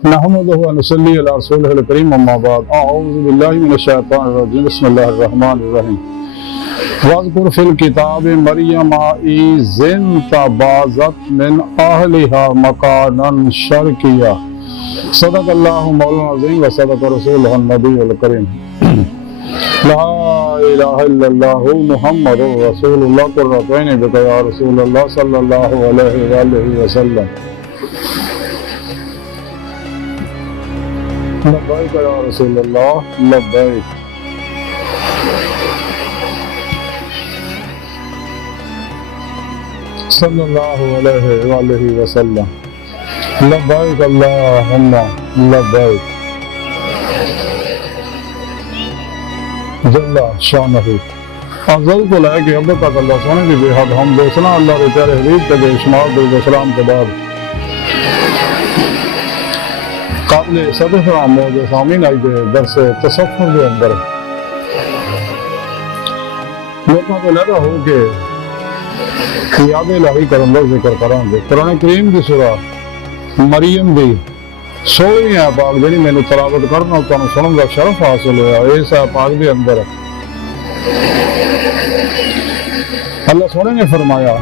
نحمده ونصلي على رسوله الكريم اما بعد اعوذ بالله من الشيطان الرجيم بسم الله الرحمن الرحيم واذكر في الكتاب مريم إذ انتبذت من أهلها مكانا شرقيا صدق الله مولانا العظيم وصدق رسوله النبي الكريم لا إله إلا الله محمد رسول الله قرة عيني بك يا رسول الله صلى الله عليه وآله وسلم لبیک یا رسول اللہ لبیک صلی اللہ علیہ وآلہ وسلم لبیک اللہم لبیک جل شانہ افضل کو لے کے اب تک اللہ سونے کی بے حد ہم دوسنا اللہ کے پیارے حبیب کے بے شمار درود و سلام کے بعد قابل صدر فرام موجود سامین آئی دے درس تصفر کے اندر لوگوں کو لگا ہو کہ یاد الہی کرم دا ذکر کران دے قرآن کریم کی سورہ مریم دی 16ویں آیت پاک جنی میں نے تلاوت کرنا ہوتا ہے سنن کا شرف حاصل ہوا اس آیت پاک کے اندر اللہ سونے نے فرمایا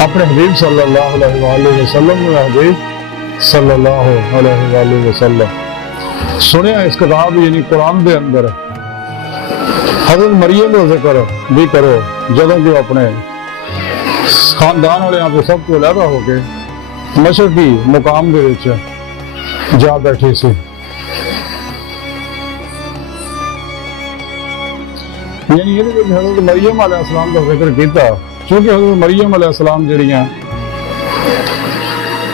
اپنے حبیب صلی اللہ علیہ وآلہ وسلم نے حبیب صلی اللہ علیہ وآلہ وسلم سنیا اس کتاب یعنی قرآن دے اندر حضرت مریم کا ذکر بھی کرو جدوں کہ اپنے خاندان والے یہاں پہ سب کو علیحدہ ہو کے مشرقی مقام دے وچ جا بیٹھے سی یعنی یہ حضرت مریم علیہ السلام کا ذکر کیتا چونکہ حضرت مریم علیہ السلام جڑیاں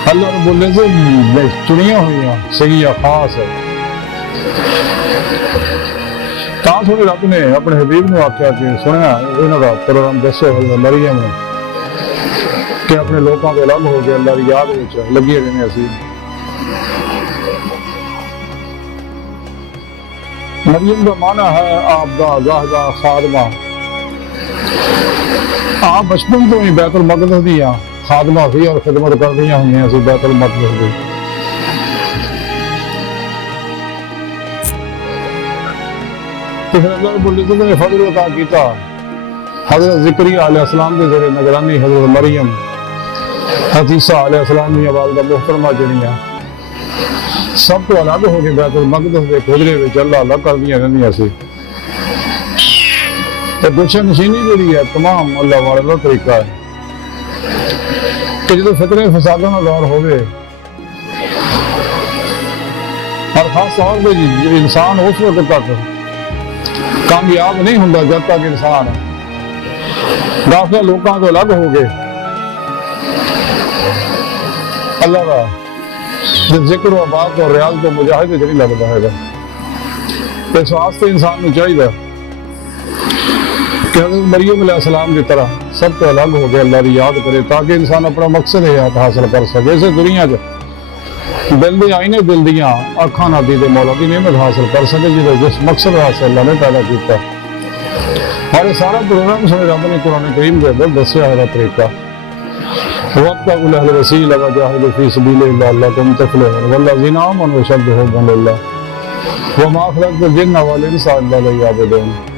اللہ رب العزت چنیاں ہوئی ہیں سیاح خاص ہے تاں سونے رب نے اپنے حبیب نے آکھیا کہ سنیا انہاں دا پروگرام دسو حضرت مریم نے کہ اپنے لوگوں کے الگ ہو گئے اللہ کی یاد وچ لگی رہنے اسی مریم کا معنی ہے آپ دا زاہدہ خادمہ آپ بچپن تو ہی بیت المقدس دیاں خادمہ بھی اور خدمت کر دیا ہوئی ہیں بیت المقدس دی تو پھر اللہ رب العزت نے فضل عطا کیتا حضرت زکریا علیہ السلام کے ذریعے نگرانی حضرت مریم حدیثہ علیہ السلام کی والدہ محترمہ جڑیاں سب کو الگ ہو کے بیت المقدس کے کھجرے وچ اللہ الگ کر دیا رہندیاں سی تے گلشن نشینی جڑی ہے تمام اللہ والے دا طریقہ ہے کہ جدو فطرے فسادوں کا دور ہوئے اور خاص طور پہ انسان اس وقت تک کامیاب نہیں ہوں جب تک انسان دافع لوگوں کو الگ ہو گئے اللہ کا ذکر و بات اور ریاض کو مجاہدے نہیں لگتا ہے اس واسطے انسان کو چاہیے کہ حضرت مریم علیہ السلام کی طرح سب کو الگ ہو گئے اللہ کی یاد کرے تاکہ انسان اپنا مقصد حیات حاصل کر سکے اسے دنیا دل دی آئینے دل دیاں اکھاں نہ دی دے مولا کی نعمت حاصل کر سکے جس مقصد واسطے اللہ نے پیدا کیتا اور یہ سارا پروگرام سنے رب نے قرآن کریم کے اندر دسیا ہے طریقہ وَابْتَغُوا الْأَهْلَ الْوَسِيلَ وَجَاهِدُوا فِي سَبِيلِ اللَّهِ لَعَلَّكُمْ تُفْلِحُونَ وَالَّذِينَ آمَنُوا أَشَدُّ حُبًّا لِلَّهِ وَمَا خَلَقْتُ الْجِنَّ وَالْإِنسَ إِلَّا لِيَعْبُدُونِ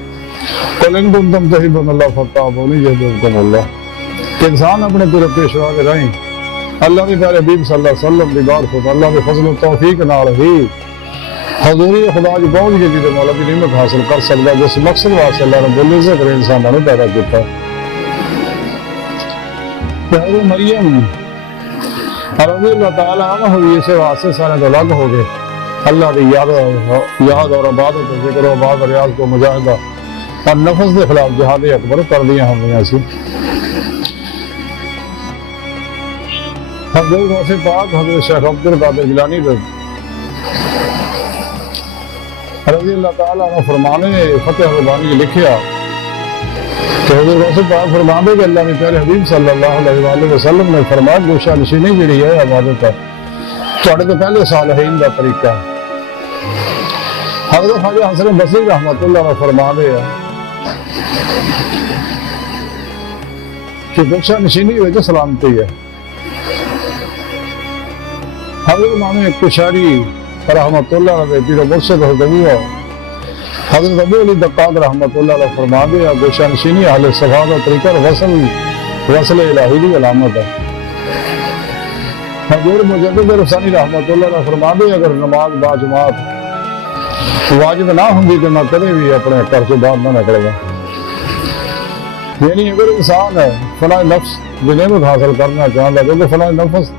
قُلْ إِن كُنتُمْ تُحِبُّونَ اللَّهَ فَاتَّبِعُونِي يُحْبِبْكُمُ اللَّهُ کہ انسان اپنے پورے پیشوا کے رہیں اللہ کے پیارے حبیب صلی اللہ علیہ وسلم کی بار خود اللہ کے فضل و توفیق نال ہی حضوری خدا کی پہنچ کے جیتے مولا کی نعمت حاصل کر سکتا جس مقصد واسطے اللہ رب العزت نے انسانوں نے پیدا کیتا حضرت مریم رضی اللہ تعالیٰ عنہ ہوئی اسے واسطے سارے تو الگ ہو گئے اللہ کی یاد اور عبادت ذکر و عبادت ریاض کو مجاہدہ اور نفس کے خلاف جہاد اکبر کر دیا ہم نے ایسی حضرت غوث پاک حضرت شیخ عبد القادر جیلانی رضی اللہ تعالیٰ عنہ فرمانے فتح ربانی لکھیا کہ حضرت غوث پاک فرمانے کہ اللہ نے پیارے حبیب صلی اللہ علیہ وآلہ وسلم نے فرمایا گوشہ نشینی جڑی ہے عبادت ہے تھوڑے تو پہلے صالحین کا طریقہ ہے حضرت خواجہ حسن بصری رحمۃ اللہ علیہ فرمانے ہیں کہ گوشہ نشینی وجہ سلامتی ہے حضرت امام کشاری رحمۃ اللہ علیہ پیر و مرشد حضرت ابو علی دقاق رحمۃ اللہ علیہ فرما دیا گوشہ نشینی اہل صفا کا طریقہ وصل الہی کی علامت ہے. حضور مجدد رسانی رحمۃ اللہ علیہ فرما دیا اگر نماز با جماعت واجب نہ ہوں تو میں کبھی بھی اپنے گھر سے باہر نہ نکلے گا. یعنی اگر انسان ہے فلاح نفس بنعمت حاصل کرنا چاہتا ہے کیونکہ فلاح نفس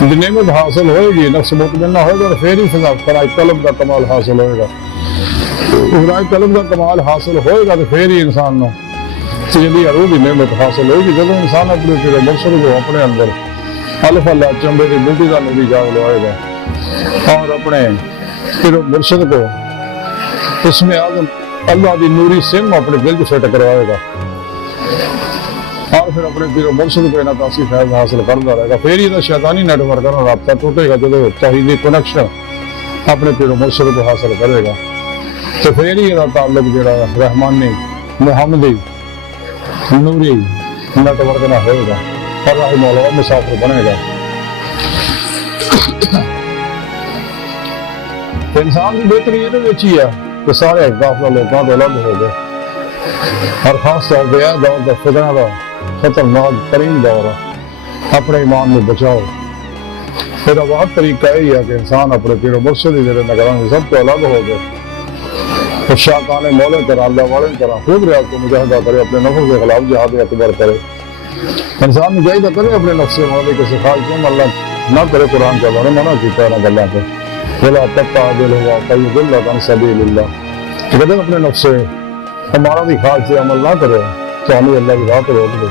بنعمت حاصل ہوئے گی نفس مطمئنہ ہوئے گا اور پھر ہی فلاح قلب کا کمال حاصل ہوئے گا. فلاح قلب کا کمال حاصل ہوئے گا تو پھر ہی انسان نے سیدھی عروج کی نعمت حاصل ہوئے گی. جب انسان اپنے پیر مرشد کو اپنے اندر الف اللہ چمبے کی بوٹی کا نوری جاگ لوائے گا اور اپنے پیر مرشد کو اس میں اعظم اللہ کی نوری سم اپنے دل سے ٹکروائے گا اور پھر اپنے پیر مرشد کو انعکاسی فیض حاصل کرتا رہے گا. پھر یہ شیطانی نیٹ ورک کا رابطہ ٹوٹے گا جب توحیدی کنیکشن اپنے پیر مرشد کو حاصل کرے گا تو پھر ہی یہ تعلق جڑا رحمانی محمدی نوری نیٹ ورک نہ ہوئے گا اور راہ مولا مسافر بنے گا. انسان کی بہتری یہ ہے کہ سارے غافل لوگوں کو الگ ہو گئے اور خاص طور پہ یہ دور کا فتنہ کا خطرناک ترین دور ہے. اپنے ایمان میں بچاؤ. پھر بہت طریقہ یہی ہے کہ انسان اپنے پیر و مرشد کی نگران سب کو الگ ہو گئے شاکان مولے طرح اللہ والے طرح خوب ریاض کو مجاہدہ کرے اپنے نفس کے خلاف جہاد اکبر کرے. انسان مجاہدہ کرے اپنے نفس مولے کے سفاج کیوں اللہ نہ کرے. قرآن کا اللہ نے منع کیتا ہے نہ گلہ پہ بلا تبتا دل ہوا قید اللہ عن سبیل اللہ کہ اگر اپنے نفس ہمارا بھی خاص سے عمل نہ کرے تو ہمیں اللہ کی راہ پہ روک دے.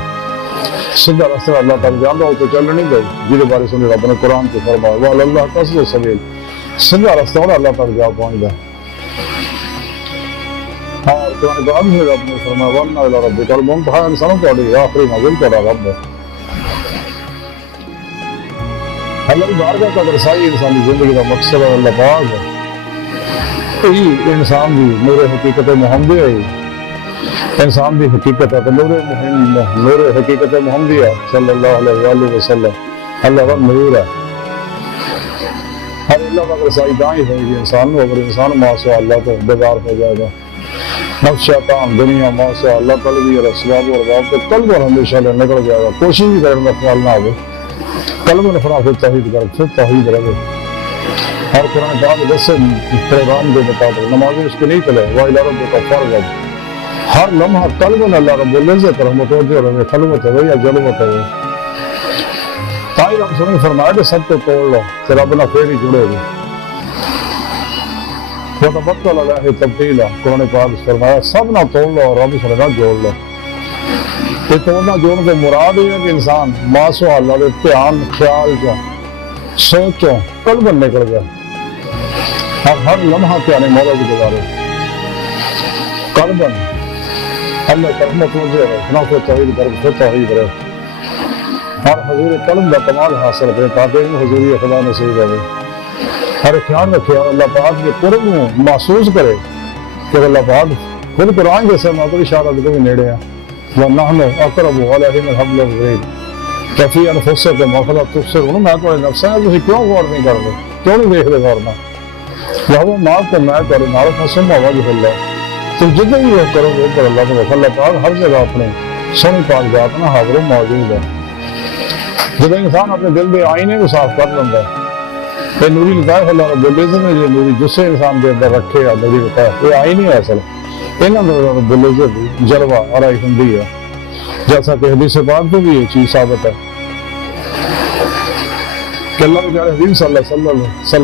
سیدھا راستہ اللہ تعالیٰ جان رہا ہو تو چل نہیں دے جیسے بارے سنی رب نے قرآن کو فرمایا وہ اللہ قصد سبیل سیدھا راستہ اور اللہ تعالیٰ جا پہنچ جائے. اور قرآن کو اب سے رب نے فرمایا ورنہ اللہ رب کل منتہا انسانوں کو اڑی آخری نازل کرا رب ہے. اللہ کی بارگاہ کا رسائی انسانی زندگی کا مقصد ہے. اللہ پاک ہے یہی انسان کی نور حقیقت محمدی ہے. انسان کی حقیقت ہے تو نور حقیقت محمدی ہے صلی اللہ علیہ وآلہ وسلم اللہ کا نور ہے. ہر اللہ کا رسائی داں ہی ہوئے گی انسان کو اگر انسان معاشرہ اللہ کو بیدار ہو جائے گا. نفس شیطان دنیا معاشرہ اللہ قلبی اور اسباب اور باب تو قلب اور ہمیشہ نکل جائے گا. کوشش بھی کرنے کا خیال نہ ہو قلب نفرا پھر توحید کر پھر توحید رہے. ہر قرآن پاک دس پیغام کے مطابق نمازیں اس کے نہیں چلے وہ اللہ رب کا فرض ہے. ہر لمحہ قلب اللہ رب العزت طرف متوجہ رہے خلوت ہے یا جلوت ہے. تاہی رب سنیں فرمایا کہ سب کو توڑ لو تو رب نہ پھر ہی جڑے گے. وتبتل علیہ تبدیلا قرآن پاک فرمایا سب نہ توڑ لو اور رب سے نہ جوڑ لو. یہ توڑنا جوڑنے کے مراد یہ ہے کہ انسان ماسو اللہ کے دھیان خیال جو سوچوں قلب نکل گیا اور ہر لمحہ پیانے مولا کی گزارے قلب اللہ طرف متوجہ رہے نہ کوئی توحید کر پھر توحید رہے اور حضور قلب کا کمال حاصل کرے تاکہ حضوری خدا نصیب رہے. ہر خیال رکھے اور اللہ پاک کے قرب میں محسوس کرے کہ اللہ پاک خود قرآن جیسے ماتری شاعر کو بھی نیڑے ہیں وَنَحْنُ أَقْرَبُ عَلَيْهِ مِنْ حَبْلِ الْوَرِيدِ کفی انفسکم وَفَلَا تُبْصِرُونَ میں تو نفس ہے تسی کیوں غور نہیں کر رہے کیوں نہیں دیکھ رہے غور نہ وَهُوَ مَعَكُمْ مَا تَرَوْنَ ثُمَّ وَجْهُ اللَّهِ تو جتنے بھی وہ کرو گے پر اللہ کو اللہ پاک ہر جگہ اپنے سونی پاک ذات میں حاضر و موجود ہے. جب انسان اپنے دل کے آئینے کو صاف کر لیتا ہے یہ نوری لطائف اللہ رب العزت نے جو نوری جس سے انسان کے اندر رکھے یا نوری لطائف یہ آئینی ہے اصل انہوں نے رب العزت جلوہ اور آئیندی ہے جیسا کہ حدیث پاک کو بھی یہ چیز ثابت ہے کہ اللہ کے پیارے حبیب صلی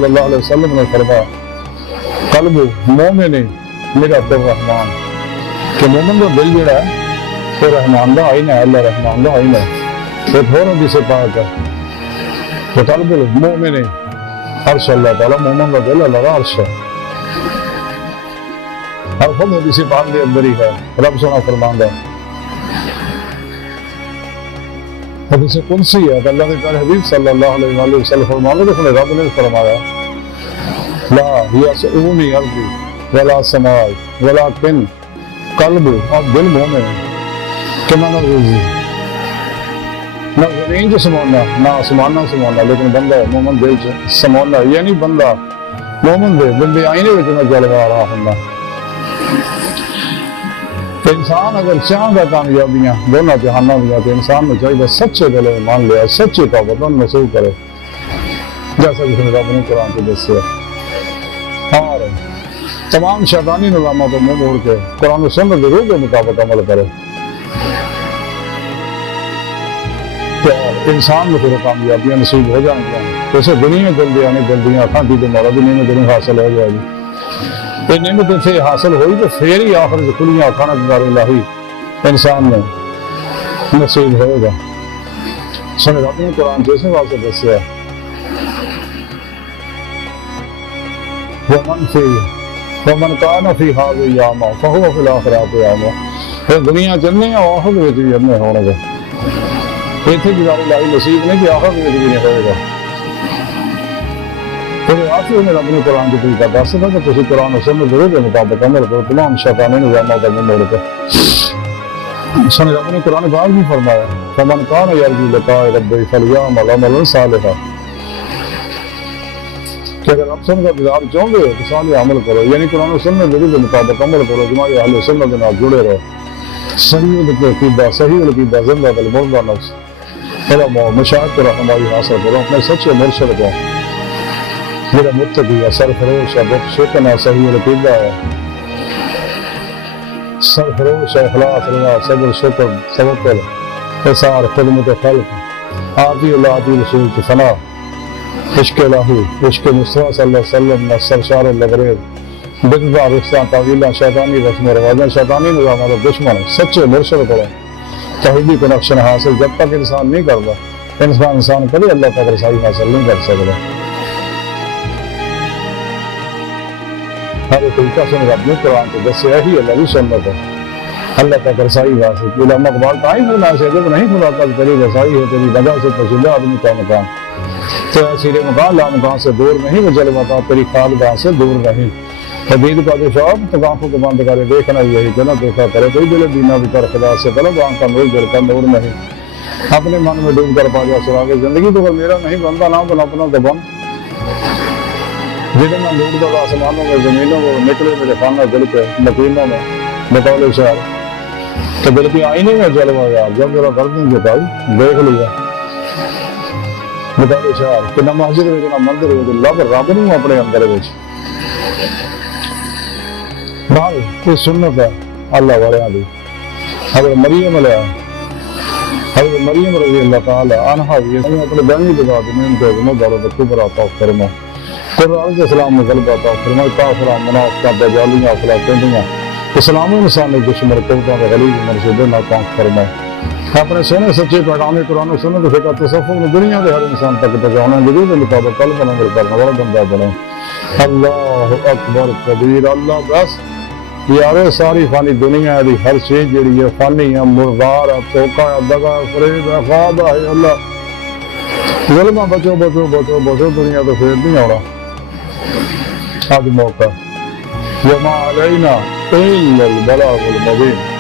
اللہ علیہ وسلم نے فرمایا قلب مومن میرا الرحمن کہ مومن کا دل جڑا ہے تو رحمان کا آئینہ ہے اللہ رحمان کا آئینہ ہے تو تھوڑا حدیث پاک ہے تو قلب مومن عرش اللہ تعالیٰ مومن کا دل اللہ کا عرش ہے اور خود حدیث پاک کے اندر ہی ہے رب سنا فرماندہ حدیث قدسی ہے کہ اللہ کے پیارے حبیب صلی اللہ علیہ وآلہ وسلم فرمانے کہ رب نے فرمایا لا یسعونی ارضی ولا سمائی ولکن قلب اور دل مومن کہ میں نہ زمین چ سمانا نہ آسمانہ سمانا، لیکن بندہ ہے مومن دل چ سمانا، یعنی بندہ مومن دے دل دے آئینے وچ نہ جلوہ آ رہا ہوندا۔ انسان اگر چاہتا کامیابیاں دونوں جہانوں دیا تو انسان کو چاہیے سچے دل مان لیا، سچے توبہ نصیب کرے، جیسا کہ رب نے قرآن کو دسیا، اور تمام شیطانی نظاموں کو منہ موڑ کے قرآن و سنت کے روح کے مطابق عمل کرے تو انسان میں پھر کامیابیاں نصیب ہو جائیں گی۔ جیسے دنیا جلدی آنی جلدیاں اکھاں کی مولا بھی نعمت دنیا حاصل ہو جائے گی، یہ نعمت سے حاصل ہوئی تو پھر ہی آخر سے کھلیاں اکھاں دیدار الہی انسان میں نصیب ہوئے گا۔ سنے رب نے قرآن جیسے واسطے دسیا وَمَنْ كَانَ فِي هَٰذِهِ أَعْمَىٰ فَهُوَ فِي الْآخِرَةِ أَعْمَىٰ، پھر دنیا چلنے ہیں آخر میں بھی ہمیں ہونے گا، اتنے دیدار الہی نصیب نہیں کہ آخر میں بھی نہیں ہوئے گا۔ پھر آخر میں رب نے قرآن کی طریقہ دس تھا کہ تسی قرآن و سنت ضرور کے مطابق عمل کرو، تمام شیطانی نظاموں کا منہ موڑ کے۔ سنے رب نے قرآن پاک بھی فرمایا فَمَنْ كَانَ يَرْجُو لِقَاءَ رَبِّهِ فَلْيَعْمَلْ عَمَلًا صَالِحًا، کہ اگر آپ سن کا دیدار چاہتے ہو تو صالح عمل کرو، یعنی قرآن و سنت ضرور کے مطابق عمل کرو، جماعت اہل سنت کے نال جڑے رہو، صحیح العقیدہ زندہ دل مردہ نفس علم و مشاہد کو رہنمائی حاصل کرو، اپنے سچے مرشد کو میرا متقی ہے، سرفروش ہے، بہت شکن ہے، صحیح العقیدہ ہے، سرفروش ہے، اخلاص رضا صبر شکر توکل اثار خدمت خلق آتی اللہ آتی رسول کی فنا عشق الہی عشق مصطفیٰ صلی اللہ علیہ وسلم سرشار البریز بدعہ رشتہ تعویلہ شیطانی رسم و رواجیں شیطانی نظاموں کا دشمن سچے مرشد کرو، توحیدی کنیکشن حاصل جب تک انسان نہیں کرتا انسان کبھی اللہ تک رسائی حاصل نہیں کر سکتا۔ ہر طریقہ سے رب نے قرآن کو دسیا ہی اللہ بھی سنت ہے، اللہ تک رسائی حاصل علامہ اقبال کا ہی فرمایا ہے جب نہیں خدا تک تیری رسائی ہے تیری وجہ سے پوشیدہ آدمی کا مقام، تو اسیر مقام لا مقام سے دور نہیں، وہ جلوہ تیری خاکگاہ سے دور نہیں، حدید کا جو شعب تو آنکھوں کو بند کرے دیکھنا یہی جنت دیکھا کرے، کوئی دل دینا بھی کر خدا سے طلب آنکھ کا نور دل کا نور نہیں، اپنے من میں ڈوب کر پا جا سراغ زندگی تو اگر میرا نہیں بنتا نہ بنا اپنا تو بن، جنہیں میں ڈوب کر آسمانوں میں زمینوں میں نکلے میرے خانہ دل کے مکینوں میں بطول شہر تو دل کی آئینے میں جلوہ یار جب ذرا گردن جھکائی دیکھ لیا بطول شہر کہ نہ مسجد میں نہ مندر میں لب رب نہیں اپنے اندر وچ بھائی یہ سنت ہے اللہ والے دی۔ حضرت مریم علیہ حضرت مریم رضی اللہ تعالی عنہا بھی اپنے بہنی بتا دیں ان کے عظمت دولت کبر عطا فرما، قرآن کے اسلام میں غلبہ عطا فرما، کافرہ منافقہ دجالیاں افلاطونیاں اسلام و انسانی دشمن قوتوں کے غلیظ منصوبے ناکام فرما، اپنے سونے سچے پیغام قرآن و سنت فقہ تصوف میں دنیا کے ہر انسان تک پہنچانا ضرور کے مطابق قلب عمل کرنا والا بندہ بنے۔ اللہ اکبر کبیر، اللہ بس یارے ساری فانی دنیا دی ہر چیز جڑی ہے فانی ہے، مردار ہے، دھوکہ ہے، دغا ہے، فریب ہے، خواب ہے، اللہ ظلمہ بچو بچو بچو بچو، دنیا تو پھر نہیں آنا آج موقع وما علینا الا البلاغ المبین۔